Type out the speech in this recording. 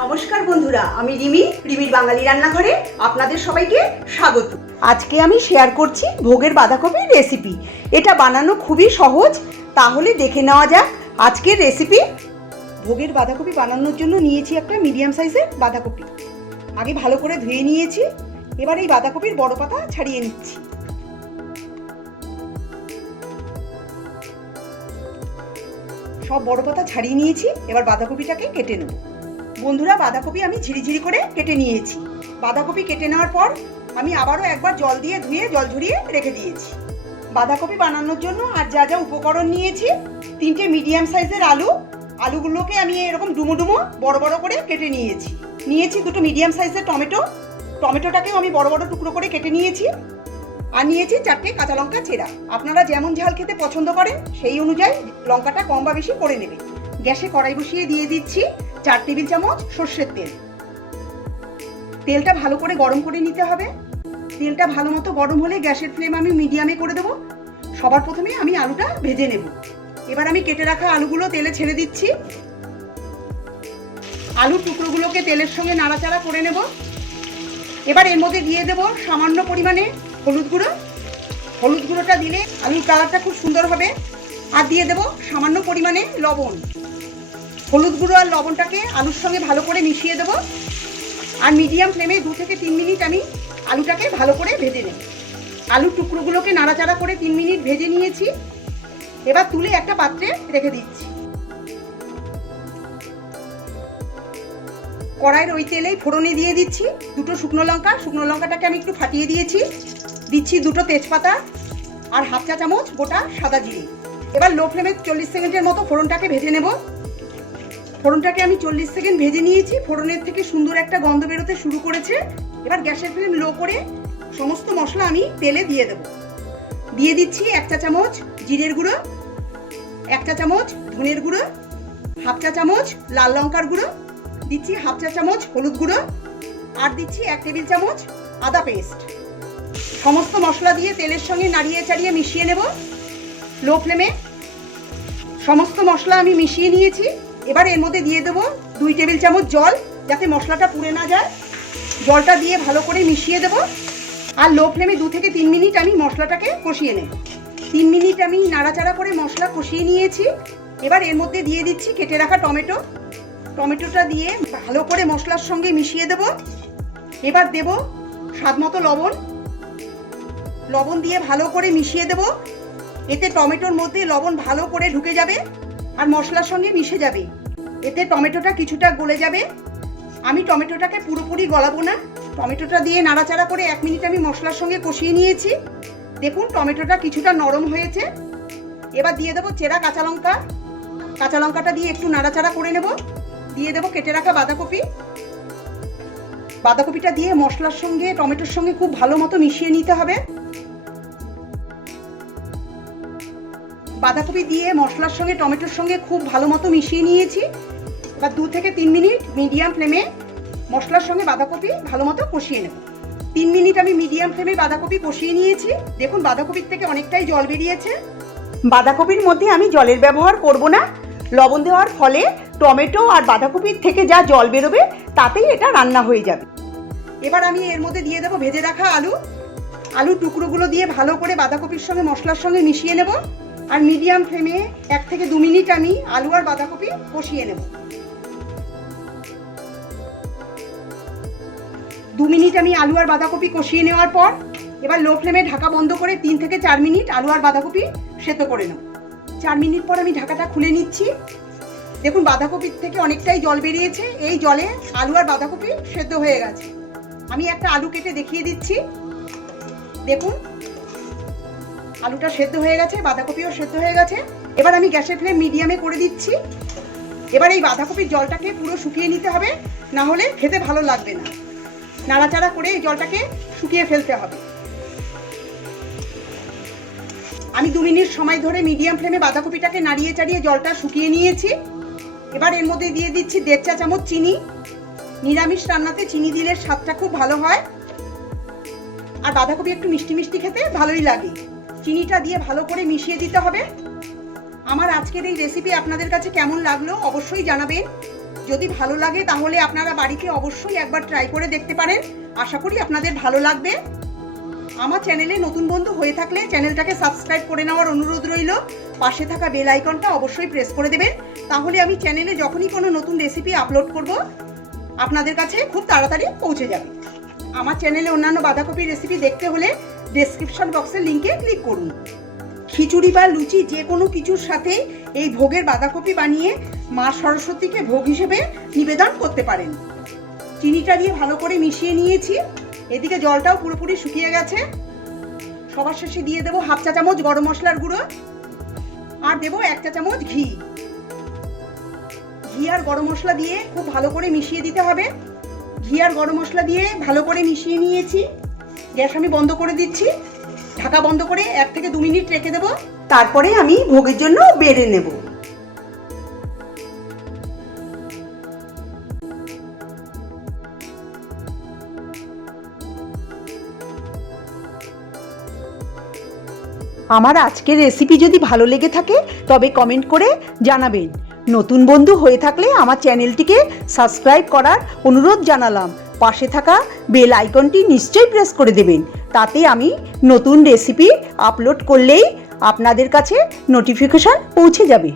নমস্কার বন্ধুরা, আমি রিমির বাঙালি রান্নাঘরে আপনাদের সবাইকে স্বাগত। আজকে আমি শেয়ার করছি ভোগের বাঁধাকপির রেসিপি। এটা বানানো খুবই সহজ, তাহলে দেখে নেওয়া যাক আজকের রেসিপি। ভোগের বাঁধাকপি বানানোর জন্য নিয়েছি একটা মিডিয়াম সাইজের বাঁধাকপি। আগে ভালো করে ধুয়ে নিয়েছি। এবার এই বাঁধাকপির বড় পাতা ছাড়িয়ে নিচ্ছি। সব বড় পাতা ছাড়িয়ে নিয়েছি। এবার বাঁধাকপিটাকে কেটে নেব। বন্ধুরা, বাঁধাকপি আমি ঝিরিঝিরি করে কেটে নিয়েছি। বাঁধাকপি কেটে নেওয়ার পর আমি আবারও একবার জল দিয়ে ধুয়ে জল ঝরিয়ে রেখে দিয়েছি। বাঁধাকপি বানানোর জন্য আর যা যা উপকরণ নিয়েছি, 3টে মিডিয়াম সাইজের আলুগুলোকে আমি এরকম ডুমো ডুমো বড় বড় করে কেটে নিয়েছি। 2টো মিডিয়াম সাইজের টমেটোটাকেও আমি বড় বড় টুকরো করে কেটে নিয়েছি। আর নিয়েছি 4টে কাঁচা লঙ্কা চেরা। আপনারা যেমন ঝাল খেতে পছন্দ করেন সেই অনুযায়ী লঙ্কাটা কম বা বেশি করে নেবেন। গ্যাসে কড়াই বসিয়ে দিয়ে দিচ্ছি 4 টেবিল চামচ সর্ষের তেল। তেলটা ভালো করে গরম করে নিতে হবে। তেলটা ভালো মতো গরম হলে গ্যাসের ফ্লেম আমি মিডিয়ামে করে দেবো। সবার প্রথমে আমি আলুটা ভেজে নেব। এবার আমি কেটে রাখা আলুগুলো তেলে ছেড়ে দিচ্ছি। আলুর টুকরোগুলোকে তেলের সঙ্গে নাড়াচাড়া করে নেব। এবার এর মধ্যে দিয়ে দেব সামান্য পরিমাণে হলুদ গুঁড়ো। হলুদ গুঁড়োটা দিলে আলুর কালারটা খুব সুন্দর হবে। আর দিয়ে দেব সামান্য পরিমাণে লবণ। হলুদ গুঁড়ো আর লবণটাকে আলুর সঙ্গে ভালো করে মিশিয়ে দেব। আর মিডিয়াম ফ্লেমে 2 থেকে 3 মিনিট আমি আলুটাকে ভালো করে ভেজে নেব। আলুর টুকরোগুলোকে নাড়াচাড়া করে 3 মিনিট ভেজে নিয়েছি। এবার তুলে একটা পাত্রে রেখে দিচ্ছি। কড়াইয়ের ওই তেলেই ফোড়নে দিয়ে দিচ্ছি 2টো শুকনো লঙ্কাটাকে আমি একটু ফাটিয়ে দিয়েছি। দিচ্ছি 2টো তেজপাতা আর হাফ চা চামচ গোটা সাদা জিরে। এবার লো ফ্লেমে 40 সেকেন্ডের মতো ফোড়নটাকে ভেজে নেব। ফোড়নটাকে আমি 40 সেকেন্ড ভেজে নিয়েছি। ফোড়নের থেকে সুন্দর একটা গন্ধ বেরোতে শুরু করেছে। এবার গ্যাসের ফ্লেম লো করে সমস্ত মশলা আমি তেলে দিয়ে দেব। দিয়ে দিচ্ছি 1 চা চামচ জিরের গুঁড়ো, 1 চা চামচ ধনের গুঁড়ো, হাফ চা চামচ লাল লঙ্কার গুঁড়ো, দিচ্ছি হাফ চা চামচ হলুদ গুঁড়ো, আর দিচ্ছি 1 টেবিল চামচ আদা পেস্ট। সমস্ত মশলা দিয়ে তেলের সঙ্গে নাড়িয়ে চাড়িয়ে মিশিয়ে নেব লো ফ্লেমে। সমস্ত মশলা আমি মিশিয়ে নিয়েছি। এবার এর মধ্যে দিয়ে দেবো 2 টেবিল চামচ জল, যাতে মশলাটা পুড়ে না যায়। জলটা দিয়ে ভালো করে মিশিয়ে দেবো। আর লো ফ্লেমে 2 থেকে 3 মিনিট আমি মশলাটাকে কষিয়ে নেব। 3 মিনিট আমি নাড়াচাড়া করে মশলা কষিয়ে নিয়েছি। এবার এর মধ্যে দিয়ে দিচ্ছি কেটে রাখা টমেটোটা দিয়ে ভালো করে মশলার সঙ্গে মিশিয়ে দেব। এবার দেব স্বাদ মতো লবণ দিয়ে ভালো করে মিশিয়ে দেব। এতে টমেটোর মধ্যে লবণ ভালো করে ঢুকে যাবে আর মশলার সঙ্গে মিশে যাবে। এতে টমেটোটা কিছুটা গলে যাবে। আমি টমেটোটাকে পুরোপুরি গলাবো না। টমেটোটা দিয়ে নাড়াচাড়া করে 1 মিনিট আমি মশলার সঙ্গে কষিয়ে নিয়েছি। দেখুন টমেটোটা কিছুটা নরম হয়েছে। এবার দিয়ে দেবো চেরা কাঁচা লঙ্কাটা দিয়ে একটু নাড়াচাড়া করে নেব। দিয়ে দেবো কেটে রাখা বাঁধাকপিটা দিয়ে মশলার সঙ্গে টমেটোর সঙ্গে খুব ভালো মতো মিশিয়ে নিতে হবে। বাঁধাকপি দিয়ে মশলার সঙ্গে টমেটোর সঙ্গে খুব ভালো মতো মিশিয়ে নিয়েছি। এবার 2 থেকে 3 মিনিট মিডিয়াম ফ্লেমে মশলার সঙ্গে বাঁধাকপি ভালো মতো কষিয়ে নেব। 3 মিনিট আমি মিডিয়াম ফ্লেমে বাঁধাকপি কষিয়ে নিয়েছি। দেখুন বাঁধাকপির থেকে অনেকটাই জল বেরিয়েছে। বাঁধাকপির মধ্যে আমি জলের ব্যবহার করব না। লবণ দেওয়ার ফলে টমেটো আর বাঁধাকপির থেকে যা জল বেরোবে তাতেই এটা রান্না হয়ে যাবে। এবার আমি এর মধ্যে দিয়ে দেবো ভেজে রাখা আলুর টুকরোগুলো দিয়ে ভালো করে বাঁধাকপির সঙ্গে মশলার সঙ্গে মিশিয়ে নেব। আর মিডিয়াম ফ্লেমে 1 থেকে 2 মিনিট আমি আলু আর বাঁধাকপি কষিয়ে নেব। 2 মিনিট আমি আলু আর বাঁধাকপি কষিয়ে নেওয়ার পর এবার লো ফ্লেমে ঢাকা বন্ধ করে 3 থেকে 4 মিনিট আলু আর বাঁধাকপি সেদ্ধ করে নেব। 4 মিনিট পর আমি ঢাকাটা খুলে নিচ্ছি। দেখুন বাঁধাকপির থেকে অনেকটাই জল বেরিয়েছে। এই জলে আলু আর বাঁধাকপি সেদ্ধ হয়ে গেছে। আমি একটা আলু কেটে দেখিয়ে দিচ্ছি। দেখুন আলুটা সেদ্ধ হয়ে গেছে, বাঁধাকপিও সেদ্ধ হয়ে গেছে। এবার আমি গ্যাসের ফ্লেম মিডিয়ামে করে দিচ্ছি। এবার এই বাঁধাকপির জলটাকে পুরো শুকিয়ে নিতে হবে, না হলে খেতে ভালো লাগবে না। নাড়াচাড়া করে এই জলটাকে শুকিয়ে ফেলতে হবে। আমি 2 মিনিট সময় ধরে মিডিয়াম ফ্লেমে বাঁধাকপিটাকে নাড়িয়ে চাড়িয়ে জলটা শুকিয়ে নিয়েছি। এবার এর মধ্যে দিয়ে দিচ্ছি 1.5 চা চামচ চিনি। নিরামিষ রান্নাতে চিনি দিলে স্বাদটা খুব ভালো হয়। আর বাঁধাকপি একটু মিষ্টি মিষ্টি খেতে ভালোই লাগে। চিনিটা দিয়ে ভালো করে মিশিয়ে দিতে হবে। আমার আজকের এই রেসিপি আপনাদের কাছে কেমন লাগলো অবশ্যই জানাবেন। যদি ভালো লাগে তাহলে আপনারা বাড়িতে অবশ্যই একবার ট্রাই করে দেখতে পারেন। আশা করি আপনাদের ভালো লাগবে। আমার চ্যানেলে নতুন বন্ধু হয়ে থাকলে চ্যানেলটাকে সাবস্ক্রাইব করে নেওয়ার অনুরোধ রইল। পাশে থাকা বেল আইকনটা অবশ্যই প্রেস করে দেবেন, তাহলে আমি চ্যানেলে যখনই কোনো নতুন রেসিপি আপলোড করব আপনাদের কাছে খুব তাড়াতাড়ি পৌঁছে যাবে। আমার চ্যানেলে অন্যান্য বাঁধাকপির রেসিপি দেখতে হলে ডেসক্রিপশন বক্সের লিঙ্কে ক্লিক করুন। খিচুড়ি বা লুচি যে কোনো কিছুর সাথে এই ভোগের বাঁধাকপি বানিয়ে মা সরস্বতীকে ভোগ হিসেবে নিবেদন করতে পারেন। চিনিটা দিয়ে ভালো করে মিশিয়ে নিয়েছি। এদিকে জলটাও পুরোপুরি শুকিয়ে গেছে। সবার শেষে দিয়ে দেবো হাফ চা চামচ গরম মশলার গুঁড়ো আর দেবো 1 চা চামচ ঘি। ঘি আর গরম মশলা দিয়ে খুব ভালো করে মিশিয়ে দিতে হবে। ঘি আর গরম মশলা দিয়ে ভালো করে মিশিয়ে নিয়েছি। গ্যাস আমি বন্ধ করে দিচ্ছি। ঢাকা বন্ধ করে 1 থেকে 2 মিনিট রেখে দেবো। তারপরে আমি ভোগের জন্য বেড়ে নেব। আমার আজকের রেসিপি যদি ভালো লেগে থাকে তবে কমেন্ট করে জানাবেন। নতুন বন্ধু হয়ে থাকলে আমার চ্যানেলটিকে সাবস্ক্রাইব করার অনুরোধ জানালাম। পাশে থাকা বেল আইকনটি নিশ্চয়ই প্রেস করে দেবেন, তাতে আমি নতুন রেসিপি আপলোড করলেই আপনাদের কাছে নোটিফিকেশন পৌঁছে যাবে।